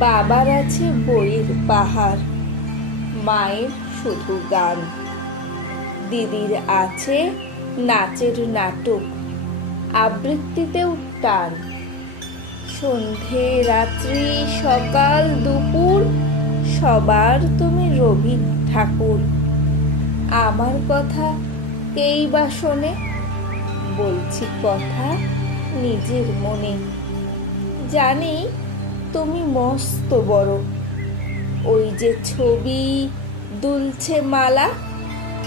বাবার আছে বইয়ের পাহাড়, মায়ের শুধু গান। দিদির আছে নাচের নাটক, আবৃত্তিতেও টান। সন্ধে, রাত্রি, সকাল, দুপুর, সবার তুমি রবি ঠাকুর। আমার কথা কেই বা শোনে? বলছি কথা নিজের মনে। জানি তুমি মস্ত বড়। ওই যে ছবি দুলছে মালা,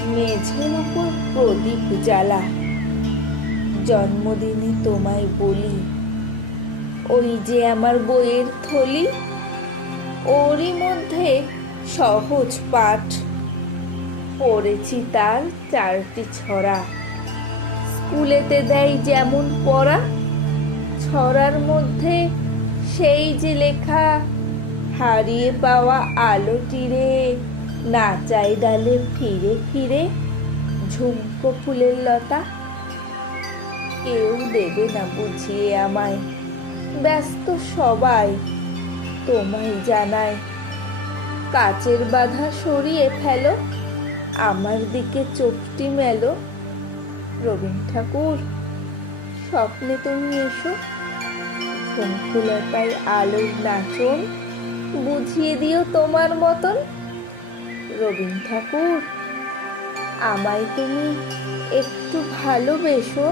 মেঝের উপর প্রদীপ জ্বালা। জন্মদিনে তোমায় বলি, ওই যে আমার বইয়ের থলি, ওরই মধ্যে সহজ পাঠ। পড়েছি তার চারটি ছড়া, স্কুলেতে দেয় যেমন পড়া, ছড়ার মধ্যে সেই যে লেখা, হারিয়ে পাওয়া আলো তীরে নাচাই ডালে ফিরে ফিরে ঝুমকো ফুলের লতা। কেউ দেবে না বুঝিয়ে আমায়, ব্যস্ত সবাই তোমায় জানায়। কাচের বাধা সরিয়ে ফেলো, আমার দিকে চোখটি মেলো। রবীন্দ্র ঠাকুর, স্বপ্নে তুমি এসো। শঙ্কুলতায় আলোর নাচন বুঝিয়ে দিও তোমার মতন। রবীন্দ্র ঠাকুর আমায় তুমি একটু ভালোবেসো।